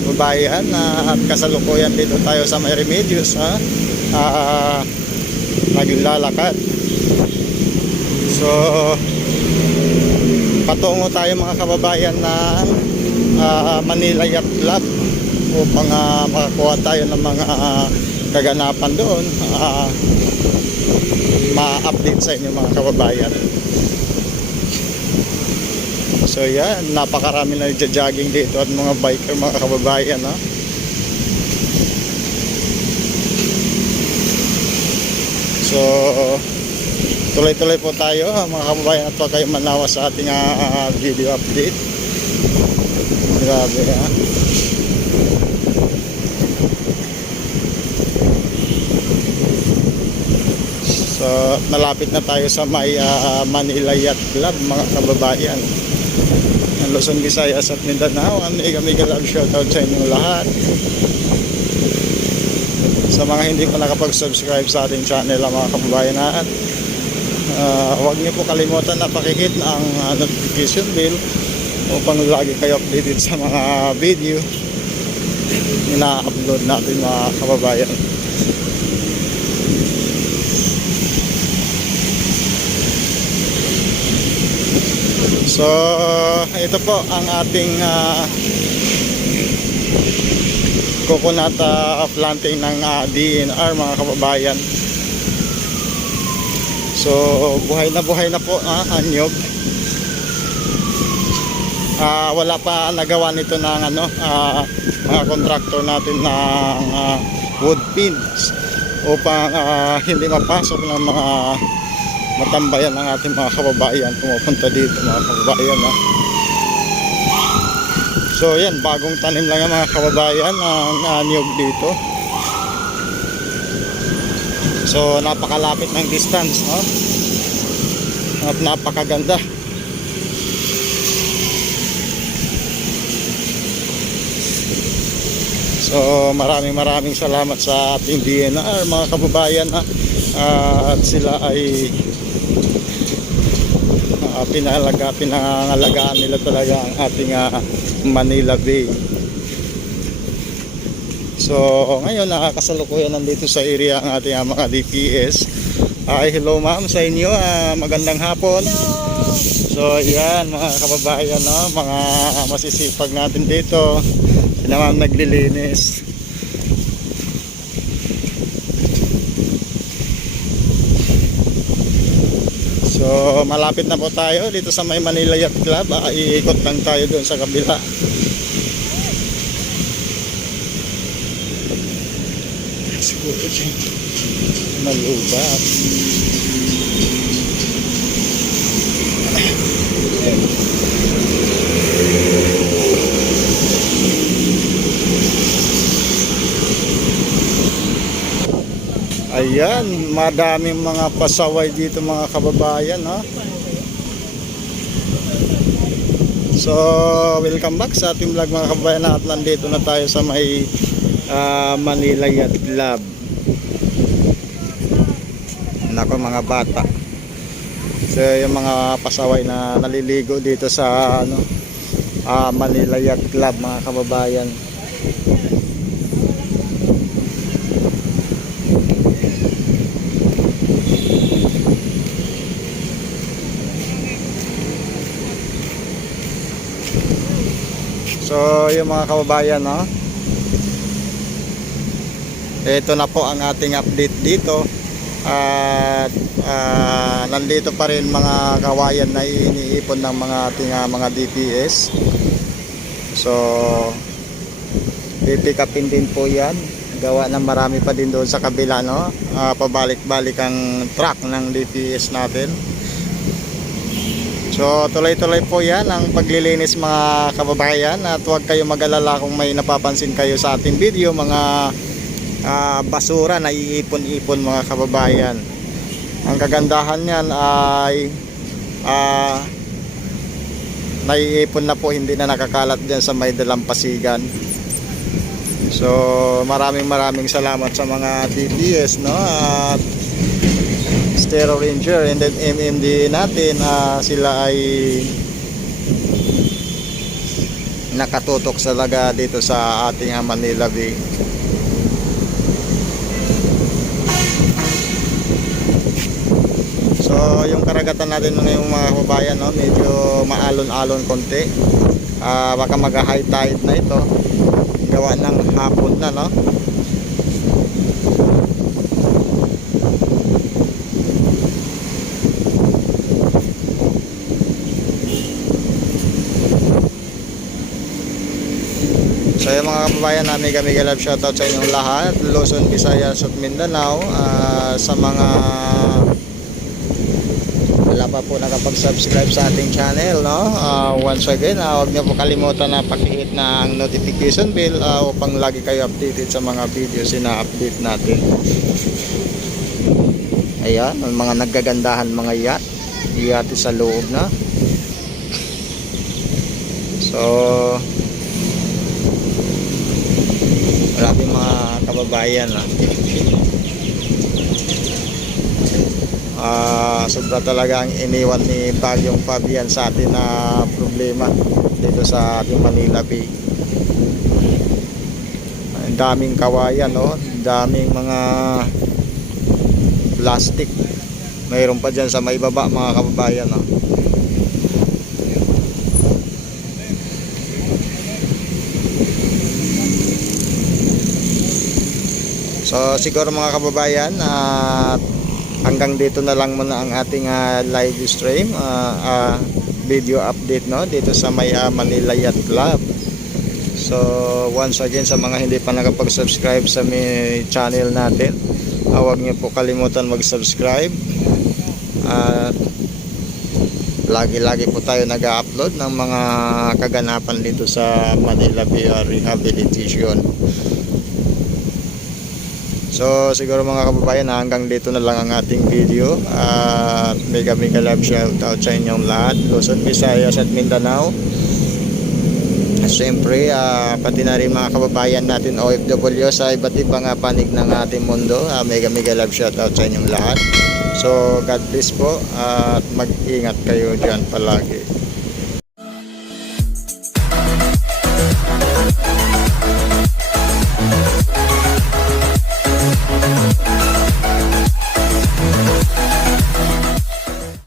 kababayan, at kasalukuyan dito tayo sa may Remedios, naglalakad. So patungo tayo mga kababayan ng Manila Yacht Club upang makakuha tayo ng mga kaganapan doon, ma-update sa inyo mga kababayan. So yan, napakarami na nagja-jogging dito at mga biker mga kababayan, So tuloy-tuloy po tayo mga kababayan, at huwag kayong manawa sa ating video update. Grabe So malapit na tayo sa may Manila Yacht Club mga kababayan ng Luzon, Visayas at Mindanao. Mega love shoutout sa inyong lahat. Sa mga hindi pa nakapag-subscribe sa ating channel mga kababayan, at huwag niyo po kalimutan na pakihit ang notification bell upang lagi kayo updated sa mga video ina-upload natin mga kababayan. So ito po ang ating coconut planting ng DNR mga kababayan. So buhay na po anyog. Wala pa nagawa nito ng mga contractor natin ng wood pins upang hindi mapasok ng mga matambayan ng ating mga kababayan pumupunta dito mga kababayan. So yan, bagong tanim lang yung mga kababayan ng anyog dito. So napakalapit ng distance, at napakaganda. So maraming salamat sa ating DNR mga kababayan, at sila ay pinangalagaan nila talaga ang ating Manila Bay. So ngayon nakakasalukuyan nandito sa area ang ating mga DPS. Hello ma'am sa inyo, magandang hapon. So yan mga kababayan, mga masisipag natin dito, sila ma'am naglilinis. So malapit na po tayo dito sa may Manila Yacht Club. Iikot lang tayo doon sa kabila. Siguro dyan malubat. Ayan, madaming mga pasaway dito mga kababayan, So welcome back sa ating vlog mga kababayan, at nandito na tayo sa may Manila Yacht Club. Nako mga bata. So yung mga pasaway na naliligo dito sa Manila Yacht Club mga kababayan. So yung mga kababayan, ito na po ang ating update dito. At nandito pa rin mga kawayan na iniipon ng mga ating mga DPS. So pipick upin din po yan. Gawa ng marami pa din doon sa kabila, pabalik-balik ang truck ng DPS natin. So tuloy-tuloy po yan ang paglilinis mga kababayan, at huwag kayo mag-alala kung may napapansin kayo sa ating video, mga basura na iipon-ipon mga kababayan. Ang kagandahan niyan ay naiipon na po, hindi na nakakalat dyan sa may dalampasigan. So maraming salamat sa mga DPS, at Stero Ranger and then MMD natin. Sila ay nakatutok talaga dito sa ating Manila Bay. So yung karagatan natin ngayong mga kababayan, no, medyo maalon-alon konti. Baka mag-high tide na ito gawa ng hapon na, no. So yung mga kababayan na mega love shoutout sa inyong lahat, Luzon, Visayas at Mindanao. Sa mga wala pa po nakapag-subscribe sa ating channel, no, once again, huwag niyo po kalimutan na paki-hit ng notification bell upang lagi kayo updated sa mga videos na update natin. Ayan, mga naggagandahan mga yate sa loob na. So maraming mga kababayan, sobra talaga ang iniwan ni Bagyong Fabian sa atin na problema dito sa ating Manila Bay. Ang daming kawayan, no? Daming mga plastic, mayroon pa dyan sa may baba mga kababayan, no? So siguro mga kababayan, hanggang dito na lang muna ang ating live stream, video update, no, dito sa may Manila Yacht Club. So once again, sa mga hindi pa nakapag-subscribe sa may channel natin, huwag niyo po kalimutan mag-subscribe. Lagi-lagi po tayo nag-upload ng mga kaganapan dito sa Manila Bay Rehabilitation. So siguro mga kababayan, hanggang dito na lang ang ating video. Mega love shoutout sa inyong lahat, Luzon, Visayas at Mindanao. Siyempre pati na rin mga kababayan natin OFW sa iba't ibang panig ng ating mundo. Mega love shoutout sa inyong lahat. So God bless po at mag-ingat kayo dyan palagi.